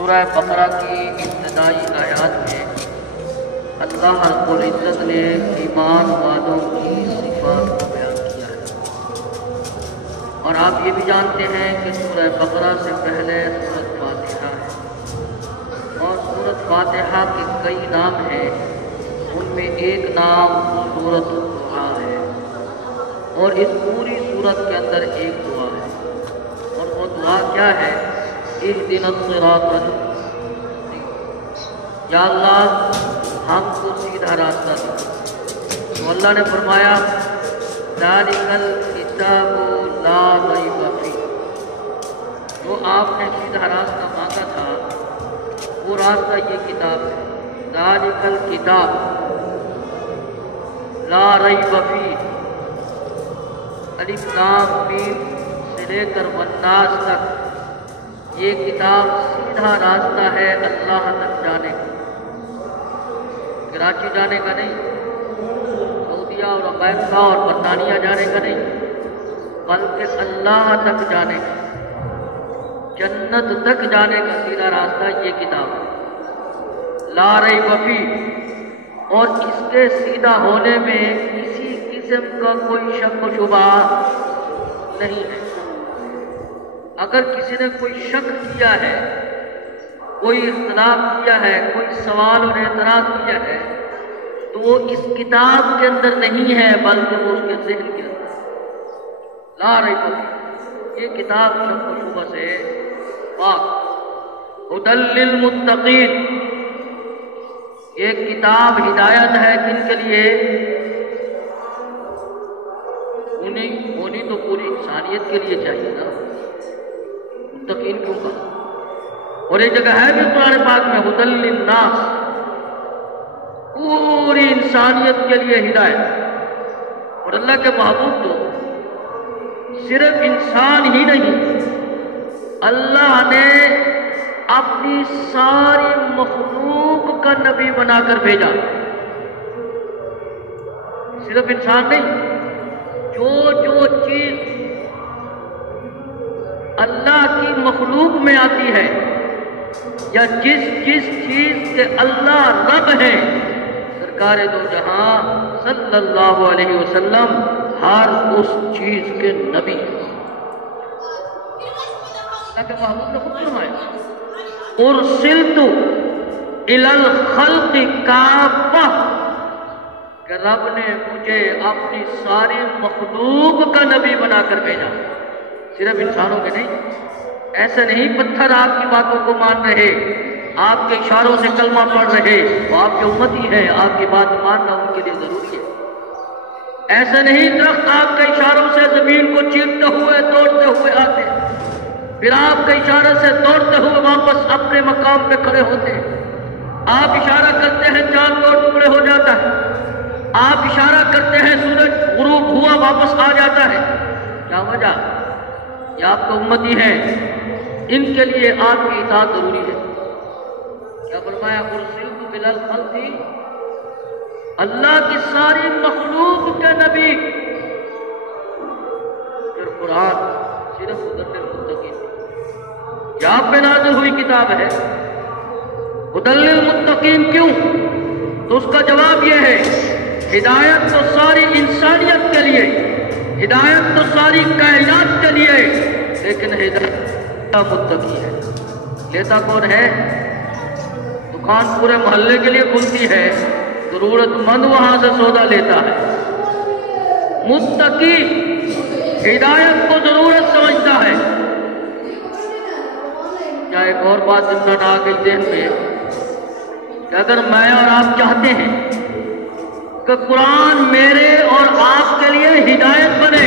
سورہ بقرہ کی ابتدائی آیات میں اللہ رب العزت نے ایمان والوں کی صفات کو بیان کیا ہے، اور آپ یہ بھی جانتے ہیں کہ سورہ بقرہ سے پہلے سورۃ فاتحہ ہے، اور سورۃ فاتحہ کے کئی نام ہیں، ان میں ایک نام سورۃ الدعا ہے، اور اس پوری سورت کے اندر ایک دعا ہے، اور وہ دعا کیا ہے؟ اہدنا الصراط المستقیم، یا اللہ ہم کو سیدھا راستہ دے۔ تو اللہ نے فرمایا ذالک الکتاب لا ریب فیہ، جو آپ نے سیدھا راستہ مانگا تھا وہ راستہ یہ کتاب ہے، ذالک الکتاب لا ریب فیہ، الف لام میم سے لے کر والناس تک یہ کتاب سیدھا راستہ ہے اللہ تک جانے کا، کراچی جانے کا نہیں، سعودیہ اور امریکہ اور برطانیہ جانے کا نہیں، بلکہ اللہ تک جانے کا، جنت تک جانے کا سیدھا راستہ یہ کتاب ہے، لا ریب فیہ، اور اس کے سیدھا ہونے میں کسی قسم کا کوئی شک و شبہ نہیں ہے۔ اگر کسی نے کوئی شک کیا ہے، کوئی اختلاف کیا ہے، کوئی سوال اور اعتراض کیا ہے، تو وہ اس کتاب کے اندر نہیں ہے بلکہ وہ اس کے ذہن کے اندر۔ لا ریب فیہ، یہ کتاب شک و شبہ سے پاک۔ ھدی للمتقین، یہ کتاب ہدایت ہے کن کے لیے؟ ہونی تو پوری انسانیت کے لیے چاہیے نا، متقین کیوں کہا؟ اور ایک جگہ ہے بھی قرآن پاک میں ھدی للناس، پوری انسانیت کے لیے ہدایت۔ اور اللہ کے محبوب تو صرف انسان ہی نہیں، اللہ نے اپنی ساری مخلوق کا نبی بنا کر بھیجا، صرف انسان نہیں، جو چیز اللہ کی مخلوق میں آتی ہے یا جس چیز کے اللہ رب ہے، سرکار دو جہاں صلی اللہ علیہ وسلم ہر اس چیز کے نبی ہیں۔ اللہ کے محبوب نے خود فرمایا ارسلت الی الخلق کافہ، کہ رب نے مجھے اپنی ساری مخلوق کا نبی بنا کر بھیجا، صرف انسانوں کے نہیں۔ ایسے نہیں پتھر آپ کی باتوں کو مان رہے، آپ کے اشاروں سے کلمہ پڑھ رہے، وہ آپ کے امتی ہیں، آپ کی بات ماننا ان کے لیے ضروری ہے۔ ایسے نہیں درخت آپ کے اشاروں سے زمین کو چیرتے ہوئے توڑتے ہوئے آتے، پھر آپ کے اشارے سے دوڑتے ہوئے واپس اپنے مقام پہ کھڑے ہوتے ہیں۔ آپ اشارہ کرتے ہیں چاند دو ٹکڑے ہو جاتا ہے، آپ اشارہ کرتے ہیں سورج غروب ہوا واپس آ جاتا ہے۔ کیا وجہ؟ یہ آپ کو امتی ہیں، ان کے لیے آپ کی اطاعت ضروری ہے۔ کیا فرمایا ارسلت الی الخلق، اللہ کی ساری مخلوق کے نبی۔ پھر قرآن صرف ھدی للمتقین، یہ آپ پہ نازل ہوئی کتاب ہے۔ ھدی للمتقین کیوں؟ تو اس کا جواب یہ ہے ہدایت تو ساری انسانیت کے لیے، ہدایت تو ساری کائنات کے لیے، لیکن ہدایت متقی ہے۔ لیتا کون ہے؟ دکان پورے محلے کے لیے کھلتی ہے، ضرورت مند وہاں سے سودا لیتا ہے۔ متقی ہدایت کو ضرورت سمجھتا ہے۔ کیا ایک اور بات ضمن آ گئی ذہن میں کہ اگر میں اور آپ چاہتے ہیں کہ قرآن میرے اور آپ کے لیے ہدایت بنے،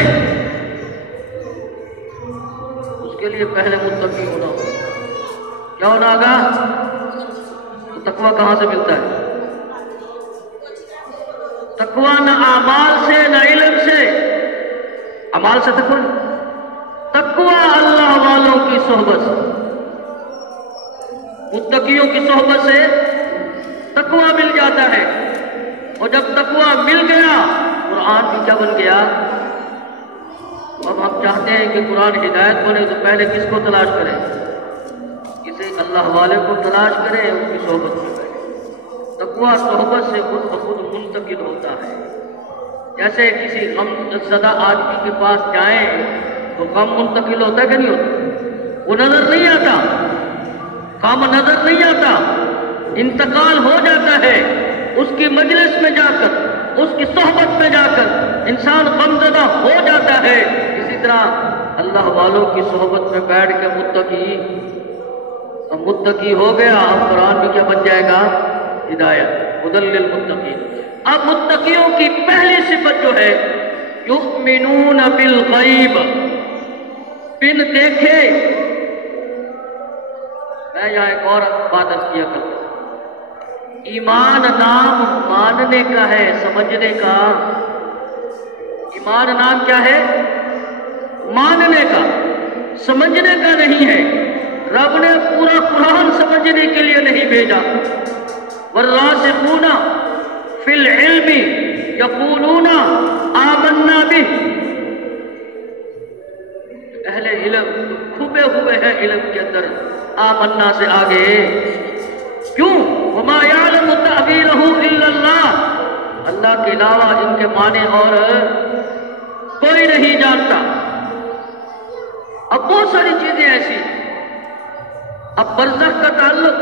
اس کے لیے پہلے متقی ہونا ہوگا۔ کیا ہونا ہوگا؟ تو تقویٰ کہاں سے ملتا ہے؟ تقویٰ نہ اعمال سے نہ علم سے، اعمال سے تقویٰ، تقویٰ اللہ والوں کی صحبت سے، متقیوں کی صحبت سے تقویٰ مل جاتا ہے۔ اور جب تقویٰ مل گیا، قرآن بھی کیا بن گیا؟ اب ہم چاہتے ہیں کہ قرآن ہدایت بنے تو پہلے کس کو تلاش کریں؟ کس کسی اللہ والے کو تلاش کرے، اس کی صحبت میں بیٹھے۔ تقویٰ صحبت سے خود بخود منتقل ہوتا ہے۔ جیسے کسی غم زدہ آدمی کے پاس جائیں تو غم منتقل ہوتا ہے کہ نہیں ہوتا؟ وہ نظر نہیں آتا، غم نظر نہیں آتا، انتقال ہو جاتا ہے۔ اس کی مجلس میں جا کر، اس کی صحبت میں جا کر انسان غم زدہ ہو جاتا ہے۔ اسی طرح اللہ والوں کی صحبت میں بیٹھ کے متقی ہو گیا۔ اب قرآن بھی کیا بن جائے گا؟ ہدایت، ہدی للمتقین۔ اب متقیوں کی پہلی صفت جو ہے یؤمنون بالغیب، بن دیکھے۔ میں یہاں ایک اور بات کیا کرتا ہوں، ایمان نام ماننے کا ہے، سمجھنے کا۔ ایمان نام کیا ہے؟ ماننے کا، سمجھنے کا نہیں ہے۔ رب نے پورا قرآن سمجھنے کے لیے نہیں بھیجا۔ والراسخون فی العلم یقولون آمنا بہ، اہل علم کھپے ہوئے ہیں علم کے اندر، آمنا سے آگے کیوں؟ وما یعلم تأویلہ الا اللہ، اللہ کے علاوہ ان کے معنی اور کوئی نہیں جانتا۔ اب بہت ساری چیزیں ایسی، اب برزخ کا تعلق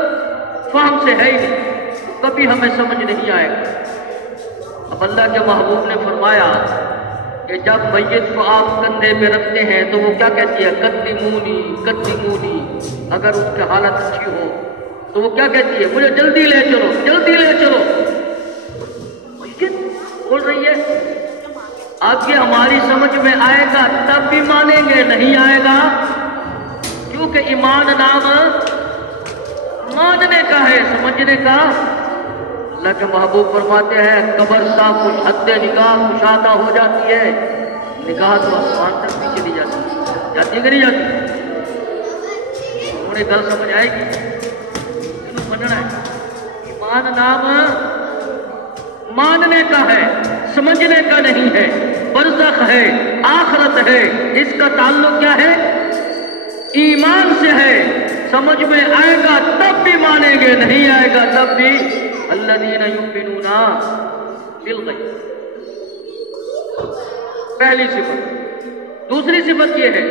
فہم سے ہے ہی نہیں، کبھی ہمیں سمجھ نہیں آئے گا۔ اب اللہ کے محبوب نے فرمایا کہ جب میت کو آپ کندھے پہ رکھتے ہیں تو وہ کیا کہتی ہے؟ قدمونی قدمونی۔ اگر اس کی حالت اچھی ہو تو وہ کیا کہتی ہے؟ مجھے جلدی لے چلو، جلدی لے چلو۔ بول رہی ہے اب یہ ہماری سمجھ میں آئے گا تب بھی مانیں گے، نہیں آئے گا کیونکہ ایمان نام ماننے کا ہے، سمجھنے کا۔ اللہ کے محبوب فرماتے ہیں قبر سا کچھ حد نگاہ کشادہ ہو جاتی ہے، نگاہ تو آسمان تک بھی چلی جاتی کہ نہیں جاتی؟ انہیں گل سمجھ آئے گی، انہوں مننا ہے۔ ایمان نام ماننے کا ہے، سمجھنے کا نہیں ہے۔ برزخ ہے، آخرت ہے، اس کا تعلق کیا ہے؟ ایمان سے ہے۔ سمجھ میں آئے گا تب بھی مانیں گے، نہیں آئے گا تب بھی۔ الذین یؤمنون بالغیب، پہلی صفت۔ دوسری صفت یہ ہے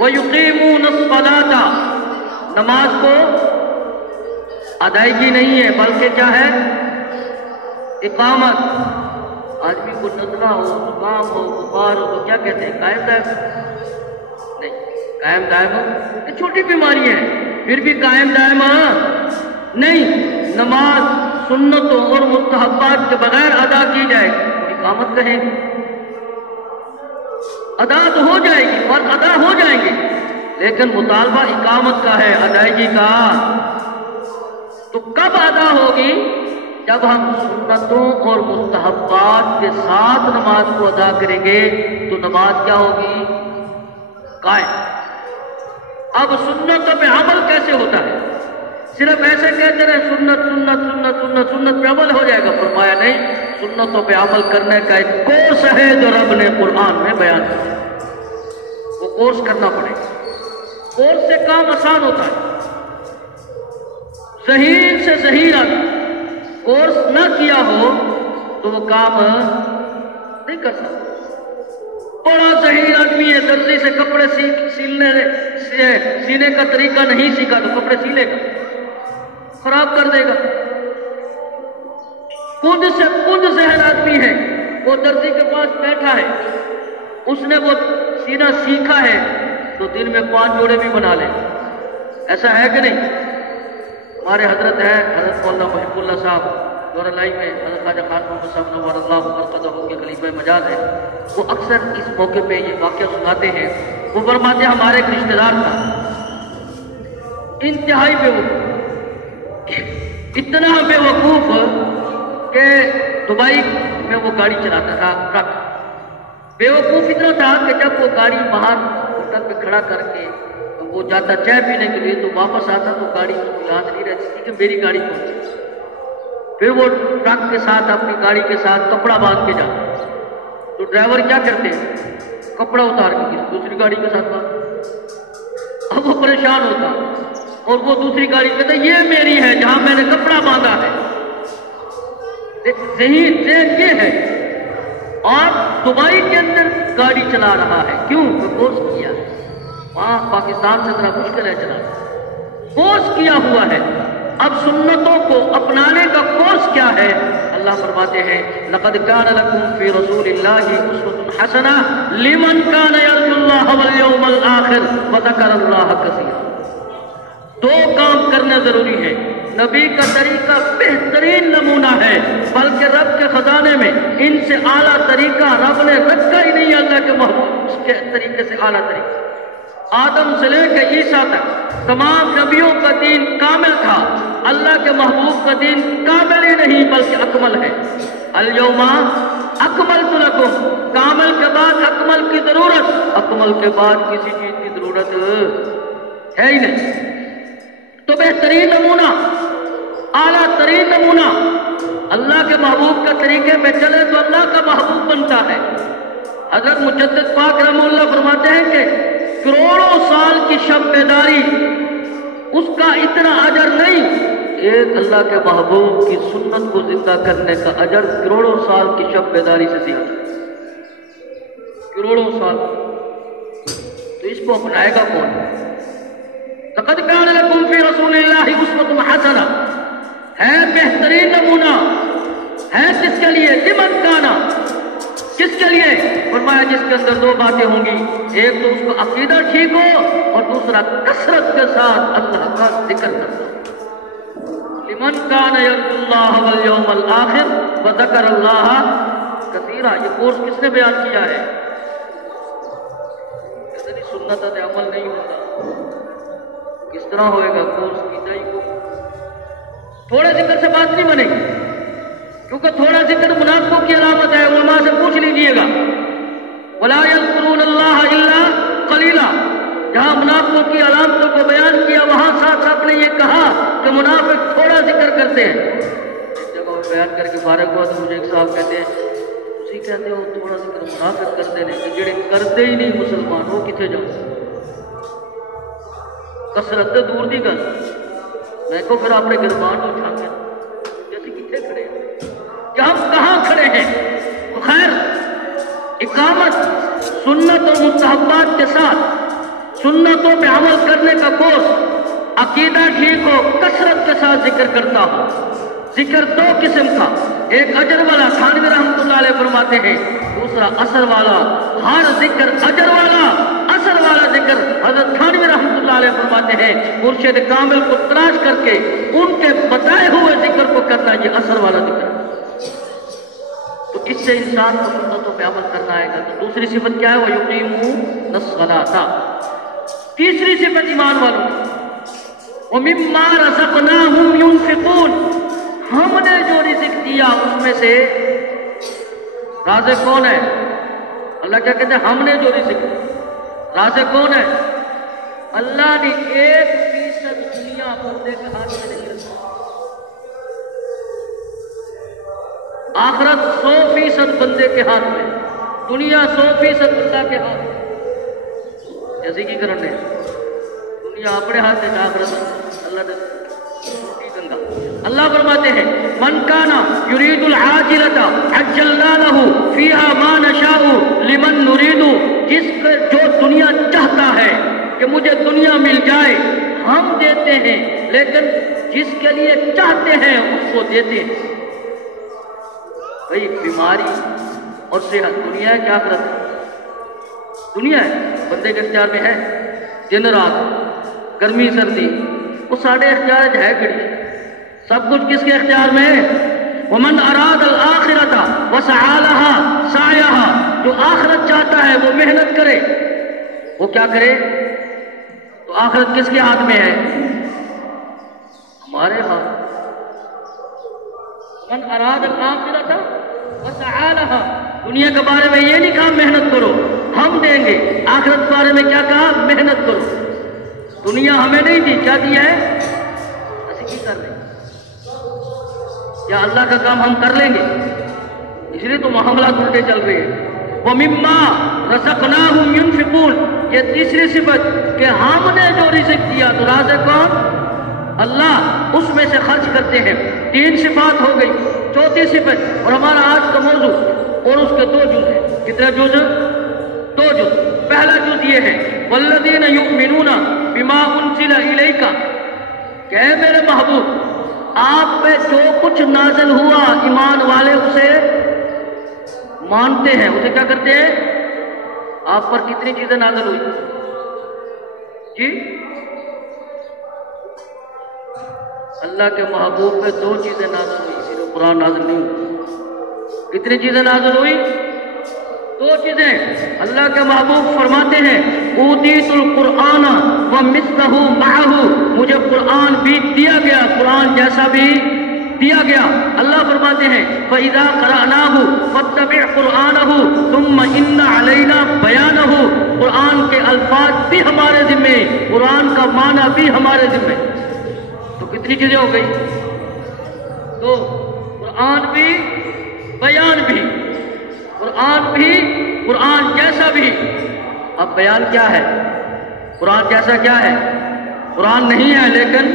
وَيُقِيمُونَ الصَّلَاةَ، نماز کو ادائیگی نہیں ہے بلکہ کیا ہے؟ اقامت۔ آدمی کو نزلہ ہو، زکام ہو، بخار ہو تو کیا کہتے ہیں؟ قائم دائم نہیں، قائم دائم ہو، یہ چھوٹی بیماری ہے پھر بھی قائم دائم نہیں۔ نماز سنتوں اور مستحبات کے بغیر ادا کی جائے گی، اقامت کہیں گے، ادا تو ہو جائے گی، فرض ادا ہو جائیں گے، لیکن مطالبہ اقامت کا ہے، ادائیگی کا۔ تو کب ادا ہوگی؟ جب ہم سنتوں اور مستحبات کے ساتھ نماز کو ادا کریں گے تو نماز کیا ہوگی؟ قائم۔ اب سنتوں پہ عمل کیسے ہوتا ہے؟ صرف ایسے کہتے رہے سنت سنت سنت سنت سنت پہ عمل ہو جائے گا؟ فرمایا نہیں، سنتوں پہ عمل کرنے کا ایک کورس ہے جو رب نے قرآن میں بیان کیا، وہ کورس کرنا پڑے گا۔ کورس سے کام آسان ہوتا ہے، ذہین سے ذہین آدمی کورس نہ کیا ہو تو وہ کام نہیں کر سکتا۔ بڑا ذہین آدمی ہے، درزی سے کپڑے سینے کا طریقہ نہیں سیکھا تو کپڑے سیلے گا، خراب کر دے گا۔ خود ذہن آدمی ہے، وہ درزی کے پاس بیٹھا ہے، اس نے وہ سینا سیکھا ہے تو دن میں 5 جوڑے بھی بنا لے، ایسا ہے کہ نہیں؟ ہمارے حضرت ہے حضرت مولانا محب اللہ صاحب دورہ لائی میں، حضرت خواجہ خان محمد صاحب نور اللہ مرقدہ کے خلیفہ مجاز ہے، وہ اکثر اس موقع پہ یہ واقعہ سناتے ہیں۔ وہ فرماتے ہیں ہمارے ایک رشتہ دار تھا، انتہائی بیوقوف، اتنا بیوقوف کہ دبئی میں وہ گاڑی چلاتا تھا، ٹرک۔ بیوقوف اتنا تھا کہ جب وہ گاڑی باہر ہوٹل پہ کھڑا کر کے وہ جاتا چائے پینے کے لیے تو واپس آتا تو گاڑی اس کو یاد نہیں رہتی تھی کہ میری گاڑی کون سی۔ پھر وہ ٹرک کے ساتھ اپنی گاڑی کے ساتھ کپڑا باندھ کے جاتا تو ڈرائیور کیا کرتے ہیں؟ کپڑا اتار کے دوسری گاڑی کے ساتھ باندھ۔ اب وہ پریشان ہوتا، اور وہ دوسری گاڑی کہتا ہے یہ میری ہے جہاں میں نے کپڑا باندھا ہے. ذہن یہ ہے. اور دبئی کے اندر گاڑی چلا رہا ہے، کیوں؟ کورس کیا ہے. وہاں پاکستان سے ذرا مشکل ہے چلانا، کورس کیا ہوا ہے. اب سنتوں کو اپنانے کا کورس کیا ہے؟ اللہ فرماتے ہیں لقد كان لكم في رسول الله اسوة حسنة لمن كان يرجو الله واليوم الآخر وذكر الله كثيرا. دو کام کرنا ضروری ہے. نبی کا طریقہ بہترین نمونہ ہے، بلکہ رب کے خزانے میں ان سے اعلیٰ طریقہ رب نے رکھا ہی نہیں. اللہ کے محبوب اس کے طریقے سے اعلیٰ طریقہ. آدم سے لے کے عیسیٰ تک تمام نبیوں کا دین کامل تھا. اللہ کے محبوب کا دین کامل ہی نہیں بلکہ اکمل ہے. الیوم اکملت لکم، کامل کے بعد اکمل کی ضرورت، اکمل کے بعد کسی چیز کی ضرورت ہے ہی نہیں. تو بہترین نمونہ، اعلیٰ ترین نمونہ اللہ کے محبوب کا طریقے میں چلے تو اللہ کا محبوب بنتا ہے. حضرت مجدد پاک رحمہ اللہ فرماتے ہیں کہ کروڑوں سال کی شب بیداری اس کا اتنا اجر نہیں، ایک اللہ کے محبوب کی سنت کو زندہ کرنے کا اجر کروڑوں سال کی شب بیداری سے زیادہ. کروڑوں سال. تو اس کو اپنائے گا کون؟ لقد كان لكم في رسول الله اسوة حسنة، ہے بہترین نمونہ. ہے کس کے لیے؟ لمن كان، کس کے لیے؟ فرمایا جس کے اندر دو باتیں ہوں گی، ایک تو اس کو عقیدہ ٹھیک ہو اور دوسرا کثرت کے ساتھ اللہ کا ذکر کرنا. لمن كان يرجو الله واليوم الآخر وذكر الله كثيرا. یہ کورس کس نے بیان کیا ہے؟ سنت عمل نہیں ہوتا. کس طرح ہوئے گا؟ کورس کی جائے کو تھوڑے ذکر سے بات نہیں بنے گی، کیونکہ تھوڑا ذکر منافقوں کی علامت ہے. علماء سے پوچھ لیجیے گا وَلَا يَذْكُرُونَ اللَّهَ إِلَّا قَلِيلًا. جہاں منافقوں کی علامتوں کو بیان کیا وہاں ساتھ آپ نے یہ کہا کہ منافق تھوڑا ذکر کرتے ہیں. ایک جگہ میں بیان کر کے فارغ ہوا تو مجھے ایک صاحب کہتے ہیں تسی کہتے ہو تھوڑا ذکر منافق کرتے ہیں کہ جڑے کرتے ہی نہیں مسلمان وہ کتنے جاؤ. کثرت دور دی گل. میں کو پھر اپنے گربان کو چھاپے جیسے کتنے کھڑے ہیں کہ ہم کہاں کھڑے ہیں. تو خیر، اقامت سنت اور مستحبات کے ساتھ سنتوں پہ عمل کرنے کا کورس، عقیدہ ٹھیک ہو، کثرت کے ساتھ ذکر کرتا ہو. ذکر دو قسم کا، ایک اجر والا تھانوی رحمۃ اللہ علیہ فرماتے ہیں، دوسرا اثر والا. ہر ذکر اجر والا، اثر والا ذکر حضرت تھانوی رحمۃ اللہ علیہ فرماتے ہیں مرشد کامل کو تلاش کر کے ان کے بتائے ہوئے ذکر کو کرنا یہ اثر والا ذکر. تو اس سے انسان کو سنتوں پہ عمل کرنا آئے گا. تو دوسری صفت کیا ہے؟ وَيُقِيمُونَ الصَّلَاةَ. تیسری صفت ایمان والوں وَمِمَّا رَزَقْنَاهُمْ يُنْفِقُونَ. ہم نے جو رزق دیا اس میں سے رازق کون ہے؟ اللہ کیا کہتے ہیں؟ ہم نے جو رزق دیا. رازق کون ہے؟ اللہ نے 1% دنیا بندے کے ہاتھ میں نہیں رکھا. آخرت 100% بندے کے ہاتھ میں، دنیا 100% اللہ کے ہاتھ میں. جیسے کی کرنے دنیا اپنے ہاتھ میں، آخرت اللہ نے. اللہ فرماتے ہیں من کانا یرید العاجلۃ عجلنا له فیہا ما نشاء لمن نرید. جو دنیا چاہتا ہے کہ مجھے دنیا مل جائے ہم دیتے ہیں، لیکن جس کے لیے چاہتے ہیں اس کو دیتے ہیں. بھئی بیماری اور صحت دنیا ہے کہ آخرت ہے؟ دنیا ہے. بندے کے اختیار میں ہے. دن رات، گرمی سردی، وہ ساڑھے اختیار ہے گھڑی. سب کچھ کس کے اختیار میں ہے؟ وَمَنْ أَرَادَ الْآخِرَةَ وَسَعَى لَهَا سَعْيَهَا. جو آخرت چاہتا ہے وہ محنت کرے. وہ کیا کرے؟ تو آخرت کس کے ہاتھ میں ہے؟ ہمارے ہاتھ. مَنْ أَرَادَ الْآخِرَةَ وَسَعَى لَهَا. دنیا کے بارے میں یہ نہیں کہا محنت کرو ہم دیں گے، آخرت کے بارے میں کیا کہا؟ محنت کرو. دنیا ہمیں نہیں دی، کیا دیا ہے؟ ایسے کی کر رہے ہیں یا اللہ کا کام ہم کر لیں گے؟ اس لیے تو معاملات الٹے چل رہے ہیں. وَمِمَّا رَزَقْنَاهُمْ يُنْفِقُونَ. یہ تیسری صفت کہ ہم نے جو رزق دیا. تو رازق کون؟ اس میں سے خرچ کرتے ہیں۔ 3 صفات ہو گئی۔ چوتھی صفت اور ہمارا آج کا موضوع اور اس کے 2 جز ہیں۔ کتنے جز؟ 2 جز۔ پہلا جز یہ ہے والذین یؤمنون بما انزل الیک، کہ اے میرے محبوب آپ پہ جو کچھ نازل ہوا ایمان والے اسے مانتے ہیں، اسے کیا کرتے ہیں؟ آپ پر کتنی چیزیں نازل ہوئی جی؟ اللہ کے محبوب پہ 2 چیزیں نازل ہوئی، صرف قرآن نازل نہیں ہوئی۔ کتنی چیزیں نازل ہوئی؟ 2 چیزیں۔ اللہ کے محبوب فرماتے ہیں اوتیت القرآن ومثلہ معہ، مجھے قرآن بھی دیا گیا، قرآن جیسا بھی دیا گیا۔ اللہ فرماتے ہیں فَإِذَا قَرَأْنَاهُ فَاتَّبِعْ قُرْآنَهُ ثُمَّ إِنَّ عَلَيْنَا بَيَانَهُ، قرآن کے الفاظ بھی ہمارے ذمے، قرآن کا معنی بھی ہمارے ذمے۔ تو کتنی چیزیں ہو گئی؟ 2، قرآن بھی بیان بھی، قرآن بھی قرآن جیسا بھی۔ اب بیان کیا ہے؟ قرآن جیسا کیا ہے؟ قرآن نہیں ہے لیکن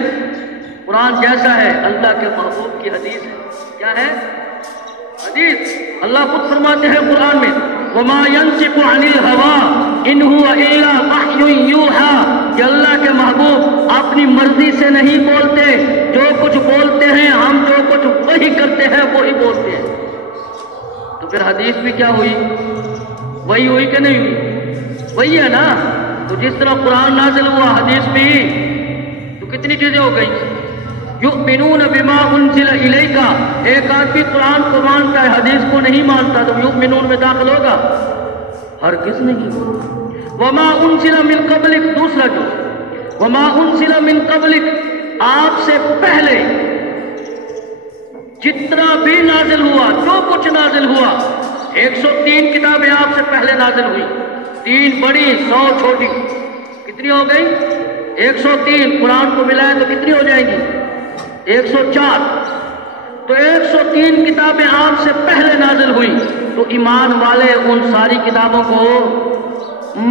قرآن جیسا ہے، اللہ کے محبوب کی حدیث ہے۔ کیا ہے؟ حدیث۔ اللہ خود فرماتے ہیں قرآن میں وَمَا يَنْطِقُ عَنِ الْهَوَىٰ إِنْ هُوَ إِلَّا وَحْيٌ يُوحَىٰ، کہ اللہ کے محبوب اپنی مرضی سے نہیں بولتے، جو کچھ بولتے ہیں ہم جو کچھ وہی کرتے ہیں وہی بولتے ہیں۔ تو پھر حدیث بھی کیا ہوئی؟ وہی ہوئی کہ نہیں ہوئی؟ وہی ہے نا۔ تو جس طرح قرآن نازل ہوا حدیث بھی، تو کتنی چیزیں ہو گئی؟ یؤمنون بما انزل الیک، ایک آدمی قرآن کو مانتا ہے حدیث کو نہیں مانتا تو یؤمنون میں داخل ہوگا؟ ہرگز نہیں۔ وما انزل من قبلک، دوسرا جو وما انزل من قبلک، آپ سے پہلے جتنا بھی نازل ہوا، جو کچھ نازل ہوا، 103 کتابیں آپ سے پہلے نازل ہوئی، 3 بڑی 100 چھوٹی، کتنی ہو گئی؟ 103۔ قرآن کو ملائے تو کتنی ہو جائیں گی؟ 104۔ تو 103 کتابیں آپ سے پہلے نازل ہوئی، تو ایمان والے ان ساری کتابوں کو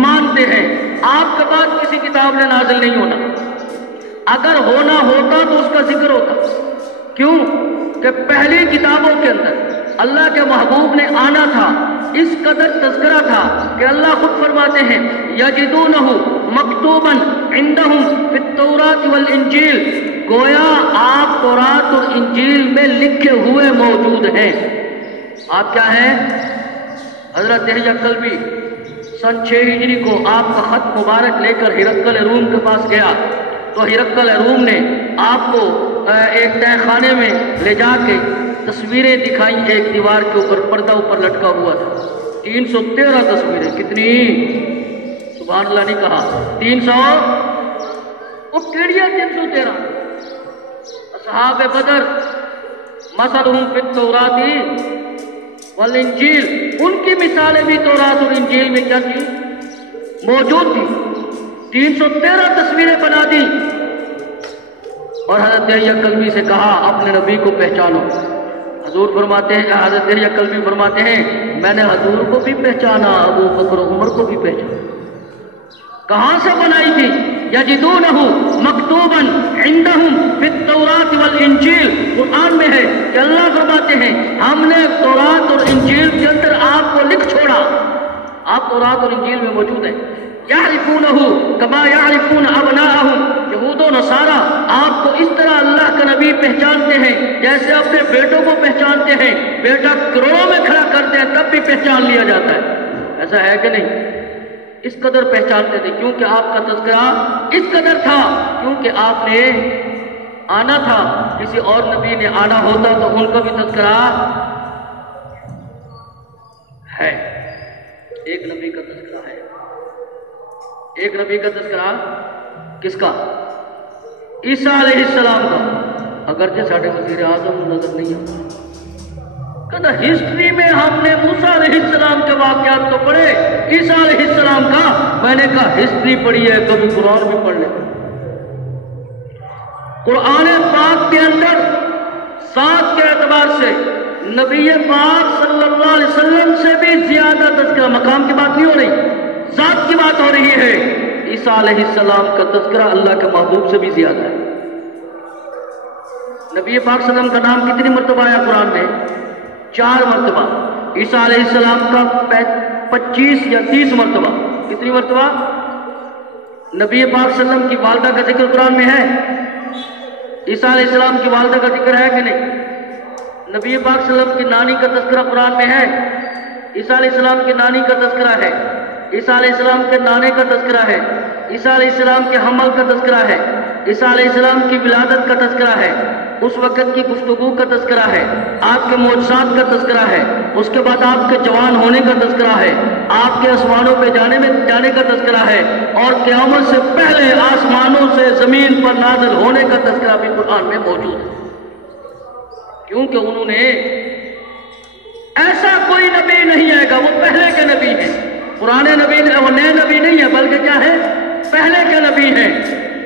مانتے ہیں۔ آپ کے بعد کسی کتاب نے نازل نہیں ہونا، اگر ہونا ہوتا تو اس کا ذکر ہوتا۔ کیوں کہ پہلی کتابوں کے اندر اللہ کے محبوب نے آنا تھا، اس قدر تذکرہ تھا کہ اللہ خود فرماتے ہیں یجدونہ مکتوبا عندہم فی التوراۃ والانجیل، گویا آپ تورات اور انجیل میں لکھے ہوئے موجود ہیں۔ آپ کیا ہیں؟ حضرت دہیہ کلبی سن 6 ہجری کو آپ کا خط مبارک لے کر ہرقل روم کے پاس گیا، تو ہرقل روم نے آپ کو ایک تہہ خانے میں لے جا کے تصویریں دکھائی، ایک دیوار کے اوپر پردہ اوپر لٹکا ہوا تھا، 313 تصویریں۔ کتنی؟ سبحان اللہ نہیں کہا، 300 اٹھڑیا 313۔ اصحاب بدر مثلہم فی التوراۃ والانجیل، ان کی مثالیں بھی تورات اور انجیل میں کیا تھی؟ موجود تھی۔ 313 تصویریں بنا دی، اور حضرت دہیہ کلبی سے کہا اپنے نبی کو پہچانو۔ حضور فرماتے ہیں، حضرت دہیہ کلبی فرماتے ہیں میں نے حضور کو بھی پہچانا، ابو بکر و عمر کو بھی پہچانا۔ کہاں سے بنائی تھی؟ یجدونہ مکتوبا عندہم فی التوراۃ والانجیل، قرآن میں ہے کہ اللہ فرماتے ہیں ہم نے تورات اور انجیل کے اندر آپ کو لکھ چھوڑا، آپ تورات اور انجیل میں موجود ہیں۔ یعرفونہ کما یعرفون ابناءہم، یہود و نصارہ آپ کو اس طرح اللہ کا نبی پہچانتے ہیں جیسے اپنے بیٹوں کو پہچانتے ہیں، بیٹا کروڑوں میں کھڑا کرتے ہیں تب بھی پہچان لیا جاتا ہے، ایسا ہے کہ نہیں؟ اس قدر پہچانتے تھے، کیونکہ آپ کا تذکرہ اس قدر تھا، کیونکہ آپ نے آنا تھا، کسی اور نبی نے آنا ہوتا تو ان کا بھی تذکرہ ہے، ایک نبی کا تذکرہ ہے، ایک نبی کا تذکرہ کس کا؟ عیسیٰ علیہ السلام کا، اگرچہ ساڑھے وزیر اعظم نظر نہیں آتا۔ کہتا ہسٹری میں ہم نے موسیٰ علیہ السلام کے واقعات تو پڑھے، عیسیٰ علیہ السلام کا میں نے کہا ہسٹری پڑھی ہے، کبھی قرآن بھی پڑھ لیں۔ قرآن پاک کے اندر ذات کے اعتبار سے نبی پاک صلی اللہ علیہ وسلم سے بھی زیادہ تذکرہ، مقام کی بات نہیں ہو رہی، ذات کی بات ہو رہی ہے، عیسیٰ علیہ السلام کا تذکرہ اللہ کے محبوب سے بھی زیادہ ہے۔ نبی پاک صلی اللہ علیہ وسلم کا نام کتنی مرتبہ آیا قرآن میں؟ 4 مرتبہ. عیسیٰ علیہ السلام کا 25 یا 30 مرتبہ. کتنی مرتبہ؟ نبی پاک صلی اللہ علیہ وسلم کی والدہ کا ذکر قرآن میں ہے. عیسیٰ علیہ السلام کی والدہ کا ذکر ہے کہ نہیں؟ نبی پاک صلی اللہ علیہ وسلم کی نانی کا تذکرہ قرآن میں ہے. عیسیٰ علیہ السلام کی نانی کا تذکرہ ہے. عیسیٰ علیہ السلام کے نانے کا تذکرہ ہے. عیسیٰ علیہ السلام کے حمل کا تذکرہ ہے. عیسیٰ علیہ السلام کی ولادت کا تذکرہ ہے. اس وقت کی گفتگو کا تذکرہ ہے. آپ کے معجزات کا تذکرہ ہے. اس کے بعد آپ کے جوان ہونے کا تذکرہ ہے. آپ کے آسمانوں پہ جانے کا تذکرہ ہے. اور قیامت سے پہلے آسمانوں سے زمین پر نازل ہونے کا تذکرہ بھی قرآن میں موجود ہے. کیونکہ انہوں نے ایسا کوئی نبی نہیں آئے گا، وہ پہلے کے نبی ہیں. پرانے نبی وہ نئے نبی نہیں ہے، بلکہ کیا ہے؟ پہلے کے نبی ہیں.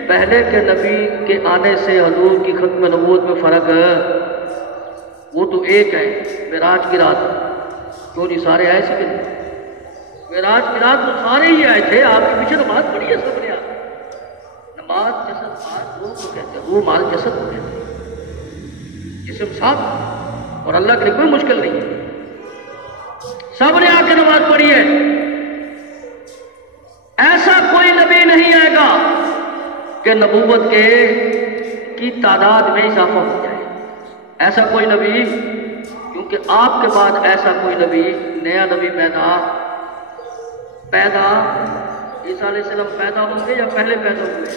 پہلے کے نبی کے آنے سے حضور کی ختم نبوت میں فرق ہے. وہ تو ایک ہے، معراج کی رات. کیوں نہیں سارے آئے سے؟ معراج کی رات تو سارے ہی آئے تھے. آپ کے پیچھے نماز پڑھی ہے سب نے. آپ نماز جسد مال روح کو کہتے ہیں، روح مال جسد کو کہتے ہیں. جسم صاحب اور اللہ کے لیے کوئی مشکل نہیں ہے. سب نے آ کے نماز پڑھی ہے. ایسا کوئی نبی نہیں آئے گا کہ نبوت کی تعداد میں اضافہ ہو جائے. ایسا کوئی نبی، کیونکہ آپ کے بعد ایسا کوئی نبی، نیا نبی پیدا عیسیٰ علیہ السلام پیدا ہوں گے یا پہلے پیدا ہوں گے؟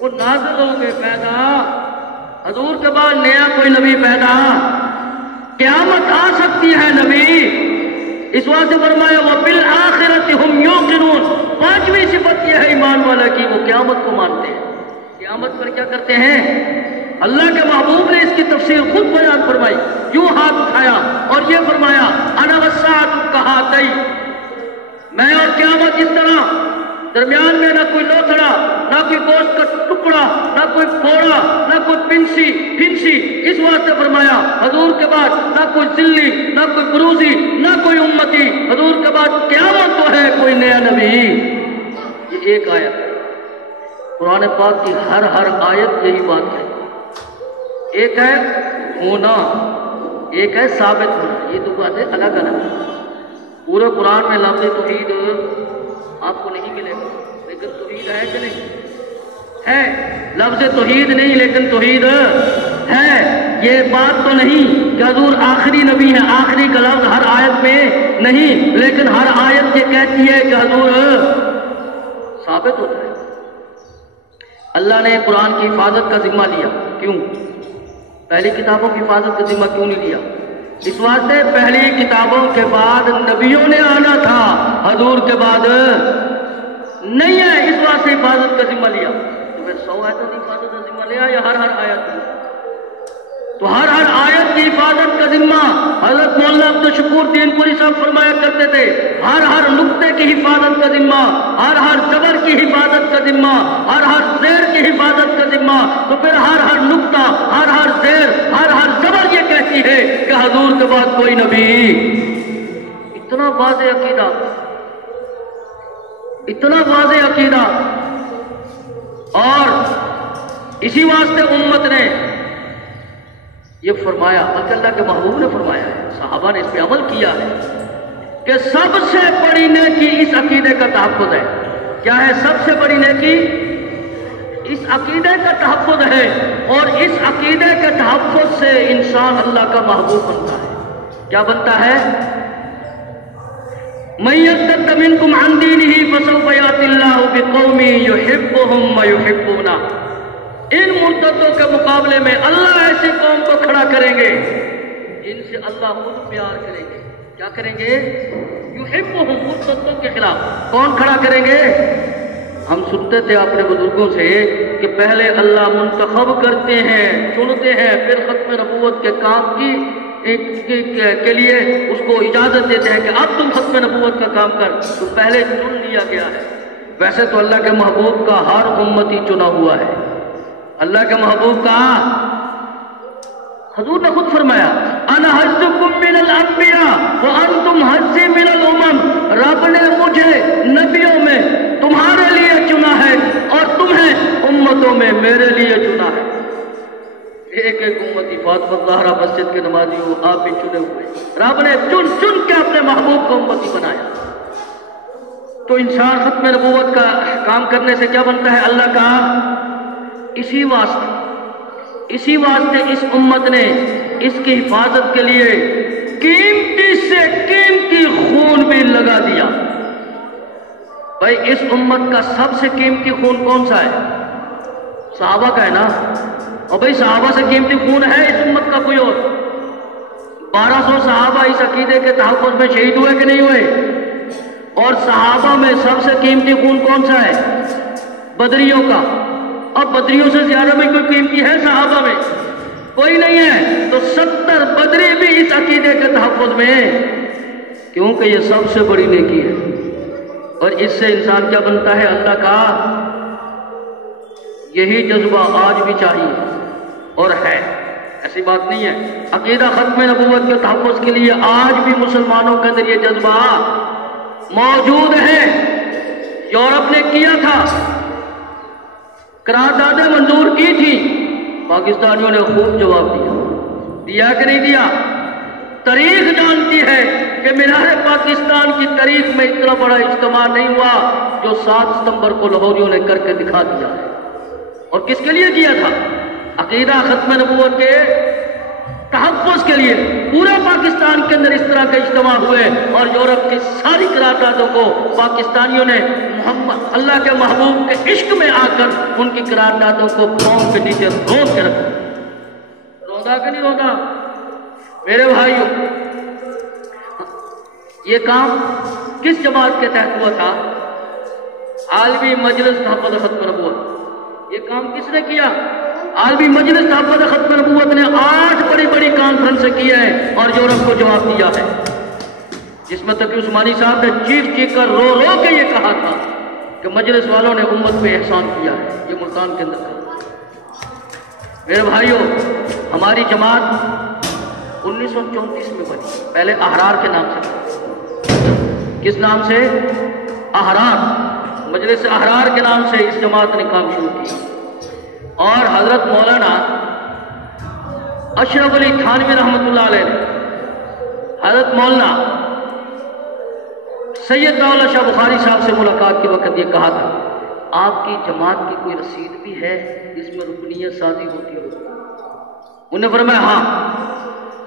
وہ نازل ہوں گے پیدا. حضور کے بعد نیا کوئی نبی پیدا. قیامت آ سکتی ہے نبی. اس واسطے فرمایا وَبِالْآخِرَةِ هُمْ يُوقِنُونَ. 5ویں صفت یہ ہے ایمان والا کی، وہ قیامت کو مانتے ہیں. قیامت پر کیا کرتے ہیں؟ اللہ کے محبوب نے اس کی تفسیر خود بیان فرمائی. یوں ہاتھ اٹھایا اور یہ فرمایا انا والساعۃ کہاتین. میں اور قیامت اس طرح، درمیان میں نہ کوئی لوتھڑا، نہ کوئی گوشت کا ٹکڑا، نہ کوئی پھوڑا، نہ کوئی پھنسی. اس واسطے فرمایا حضور کے بعد نہ کوئی ذلی، نہ کوئی بروزی، نہ کوئی امتی. حضور کے بعد قیامت تو ہے کوئی نیا نبی. یہ ایک آیت قرآن پاک کی ہر آیت یہی بات ہے. ایک ہے ہونا، ایک ہے ثابت ہونا. یہ دو باتیں الگ الگ ہیں. پورے قرآن میں لفظ توحید آپ کو نہیں ملے گا، لیکن توحید ہے کہ نہیں؟ ہے. لفظ توحید نہیں لیکن توحید ہے. یہ بات تو نہیں کہ حضور آخری نبی ہے، آخری کا لفظ ہر آیت میں نہیں، لیکن ہر آیت یہ کہتی ہے کہ حضور ثابت ہوتا ہے. اللہ نے قرآن کی حفاظت کا ذمہ لیا. کیوں؟ پہلی کتابوں کی حفاظت کا ذمہ کیوں نہیں لیا؟ اس واسطے پہلی کتابوں کے بعد نبیوں نے آنا تھا، حضور کے بعد نہیں ہے. اس واسطے حفاظت کا ذمہ لیا. تو پھر 100 آیتوں کی حفاظت کا ذمہ لیا یا ہر آیت کی؟ تو ہر آیت کی حفاظت کا ذمہ حضرت مولانا عبدالشکور دین پوری صاحب فرمایا کرتے تھے. ہر نقطے کی حفاظت کا ذمہ، ہر زبر کی حفاظت کا ذمہ، ہر زیر کی حفاظت کا ذمہ. تو پھر ہر نقطہ، ہر زیر، ہر زبر یہ کہتی ہے کہ حضور کے بعد کوئی نبی. اتنا واضح عقیدہ، اتنا واضح عقیدہ. اور اسی واسطے امت نے یہ فرمایا، اللہ کے محبوب نے فرمایا ہے، صحابہ نے اس پہ عمل کیا ہے کہ سب سے بڑی نیکی اس عقیدے کا تحفظ ہے. کیا ہے سب سے بڑی نیکی؟ اس عقیدے کا تحفظ ہے. اور اس عقیدے کے تحفظ سے انسان اللہ کا محبوب بنتا ہے. کیا بنتا ہے؟ مَن يَرْتَدَّ مِنكُمْ عَن دِينِهِ فَسَوْفَ يَأْتِ اللَّهُ بِقَوْمٍ يُحِبُّهُمْ وَيُحِبُّونَهُ. ان مرتدوں کے مقابلے میں اللہ ایسی قوم کو کھڑا کریں گے جن سے اللہ خود پیار کریں گے. کیا کریں گے؟ یحبہم. مرتدوں کے خلاف کون کھڑا کریں گے؟ ہم سنتے تھے اپنے بزرگوں سے کہ پہلے اللہ منتخب کرتے ہیں، چنتے ہیں، پھر ختم نبوت کے کام کے لیے اس کو اجازت دیتے ہیں کہ اب تم ختم نبوت کا کام کر. تو پہلے چن لیا گیا ہے. ویسے تو اللہ کے محبوب کا ہر امتی چنا ہوا ہے. اللہ کے محبوب کا حضور نے خود فرمایا انا حزکم من الانبیاء وانتم حزی من الامم. رب نے مجھے نبیوں میں تمہارے لیے چنا ہے اور تمہیں امتوں میں میرے لیے چنا ہے. ایک ایک امتی فاطمہ زہرا مسجد کے نمازی ہو، آپ بھی چنے ہوئے، رب نے چن چن کے اپنے محبوب کو امتی بنایا۔ تو انسان ختم نبوت کا کام کرنے سے کیا بنتا ہے؟ اللہ کا اسی واسطے اس امت نے اس کی حفاظت کے لیے قیمتی سے قیمتی خون بھی لگا دیا۔ بھائی اس امت کا سب سے قیمتی خون کون سا ہے؟ صحابہ کا ہے نا، اور بھائی صحابہ سے قیمتی خون ہے اس امت کا کوئی اور؟ 1200 صحابہ اس عقیدے کے تحفظ میں شہید ہوئے کہ نہیں ہوئے؟ اور صحابہ میں سب سے قیمتی خون کون سا ہے؟ بدریوں کا۔ اب بدریوں سے زیادہ میں کوئی قیمتی ہے صحابہ میں؟ کوئی نہیں ہے۔ تو 70 بدری بھی اس عقیدے کے تحفظ میں، کیونکہ یہ سب سے بڑی نیکی ہے۔ اور اس سے انسان کیا بنتا ہے؟ اللہ کا یہی جذبہ آج بھی چاہیے اور ہے، ایسی بات نہیں ہے۔ عقیدہ ختم نبوت کے تحفظ کے لیے آج بھی مسلمانوں کے اندر یہ جذبہ موجود ہے۔ یورپ نے کیا تھا، قراردادیں منظور کی تھی، پاکستانیوں نے خوب جواب دیا کہ نہیں دیا؟ تاریخ جانتی ہے کہ مینار پاکستان کی تاریخ میں اتنا بڑا اجتماع نہیں ہوا جو 7 ستمبر کو لاہوریوں نے کر کے دکھا دیا ہے۔ اور کس کے لیے کیا تھا؟ عقیدہ ختم نبوت کے تحفظ کے لیے۔ پورے پاکستان کے اندر اس طرح کے اجتماع ہوئے اور یورپ کی ساری قراردادوں کو پاکستانیوں نے اللہ کے محبوب کے عشق میں آ کر ان کی قراردادوں کو پاؤں کے نیچے روند کے رکھا۔ روندا کہ نہیں روندا؟ میرے بھائیوں، یہ کام کس جماعت کے تحت ہوا تھا؟ عالمی مجلس تحفظ ختم نبوت۔ یہ کام کس نے کیا؟ عالمی مجلس تحفظ ختم نبوت نے 8 بڑی بڑی کانفرنس کی ہے اور یورپ کو جواب دیا ہے، جس میں تقی عثمانی صاحب نے چیخ کر رو رو کے یہ کہا تھا کہ مجلس والوں نے امت پہ احسان کیا ہے۔ یہ ملتان کے اندر تھا۔ میرے بھائیوں، ہماری جماعت 1934 میں بنی، پہلے احرار کے نام سے۔ کس نام سے؟ احرار۔ مجلس احرار کے نام سے اس جماعت نے کام شروع کیا، اور حضرت مولانا اشرف علی تھانوی رحمۃ اللہ علیہ نے حضرت مولانا سید دولت شاہ بخاری صاحب سے ملاقات کے وقت یہ کہا تھا، آپ کی جماعت کی کوئی رسید بھی ہے جس میں رکنیت سازی ہوتی ہو؟ انہوں نے فرمایا ہاں۔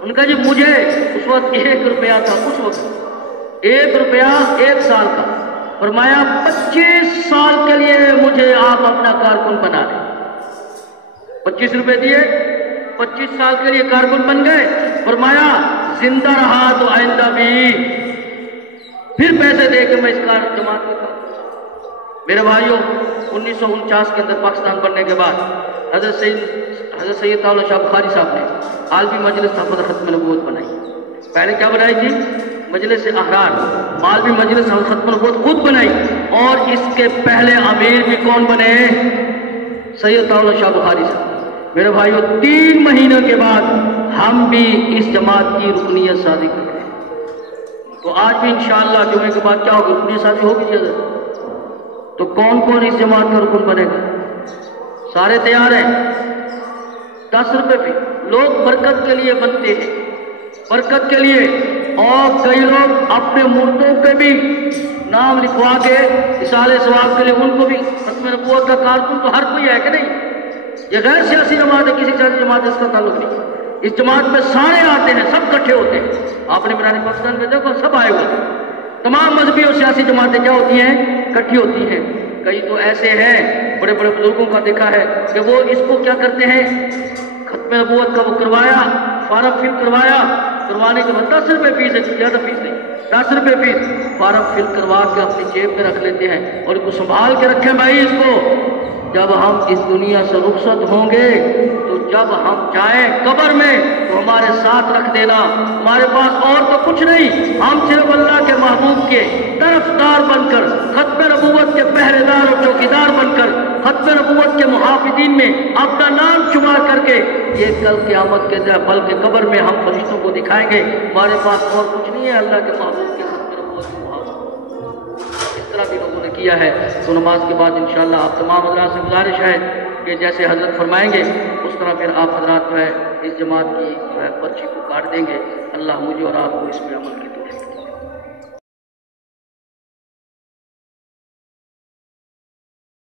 ان کا جی مجھے اس وقت 1 روپیہ تھا، اس وقت 1 روپیہ 1 سال کا۔ فرمایا 25 سال کے لیے مجھے آپ اپنا کارکن بنا لیں۔ 25 روپے دیے، 25 سال کے لیے کارکن بن گئے۔ فرمایا زندہ رہا تو آئندہ بھی پھر پیسے دے کے میں اس کا جماعت میں کام۔ میرے بھائیوں، 1949 کے اندر پاکستان بننے کے بعد حضرت سید دولت شاہ بخاری صاحب نے عالمی مجلس تحفظ ختم نبوت بنائی۔ پہلے کیا بنائی تھی؟ مجلس احرار۔ عالمی مجلس تحفظ ختم نبوت خود بنائی، اور اس کے پہلے امیر بھی کون بنے؟ سید دولت شاہ بخاری صاحب۔ میرے بھائیوں، 3 مہینے کے بعد ہم بھی اس جماعت کی رکنیت سازی کر رہے ہیں۔ تو آج بھی انشاءاللہ جمعے کے بعد کیا ہوگی؟ رکنیت سازی ہوگی جی۔ تو کون کون اس جماعت کا رکن بنے گا؟ سارے تیار ہیں؟ 10 روپے پہ لوگ برکت کے لیے بنتے ہیں، برکت کے لیے، اور کئی لوگ اپنے مردوں پہ بھی نام لکھوا کے اصالہ ثواب کے لیے ان کو بھی ختم نبوت کا کارکن تو ہر کوئی ہے کہ نہیں؟ یہ غیر سیاسی جماعت ہے، کسی سیاسی جماعت سے اس کا تعلق نہیں۔ اس جماعت میں سارے آتے ہیں، سب کٹھے ہوتے ہیں۔ آپ نے مینار پاکستان میں دیکھو سب آئے ہوئے ہیں۔ تمام مذہبی اور سیاسی جماعتیں کیا ہوتی ہیں؟ کٹھی ہوتی ہیں۔ کئی تو ایسے ہیں، بڑے بڑے بزرگوں کا دیکھا ہے کہ وہ اس کو کیا کرتے ہیں، ختم نبوت کا وہ کروایا، فارم فل کروایا، کروانے کے بعد 10 روپے فیس ہے، زیادہ فیس نہیں، 10 روپے فیس، فارم فل کروا کے اپنی جیب میں رکھ لیتے ہیں اور ان کو سنبھال کے رکھیں بھائی اس کو۔ جب ہم اس دنیا سے رخصت ہوں گے تو جب ہم جائیں قبر میں تو ہمارے ساتھ رکھ دینا۔ ہمارے پاس اور تو کچھ نہیں، ہم صرف اللہ کے محبوب کے طرفدار بن کر، ختم نبوت کے پہرے دار اور چوکیدار بن کر، ختم نبوت کے محافظین میں اپنا نام شمار کر کے یہ کل قیامت کے دن بلکہ قبر میں ہم فرشتوں کو دکھائیں گے ہمارے پاس اور کچھ نہیں ہے اللہ کے محبوب کے ختم نبوت کے محافظ۔ اس طرح بھی لوگوں نے کیا ہے۔ تو نماز کے بعد انشاءاللہ آپ تمام حضرات سے گزارش ہے کہ جیسے حضرت فرمائیں گے اس طرح پھر آپ حضرات جو ہے اس جماعت کی جو ہے پرچی کو کاٹ دیں گے. اللہ مجھے اور آپ کو اس میں عمل کی توفیق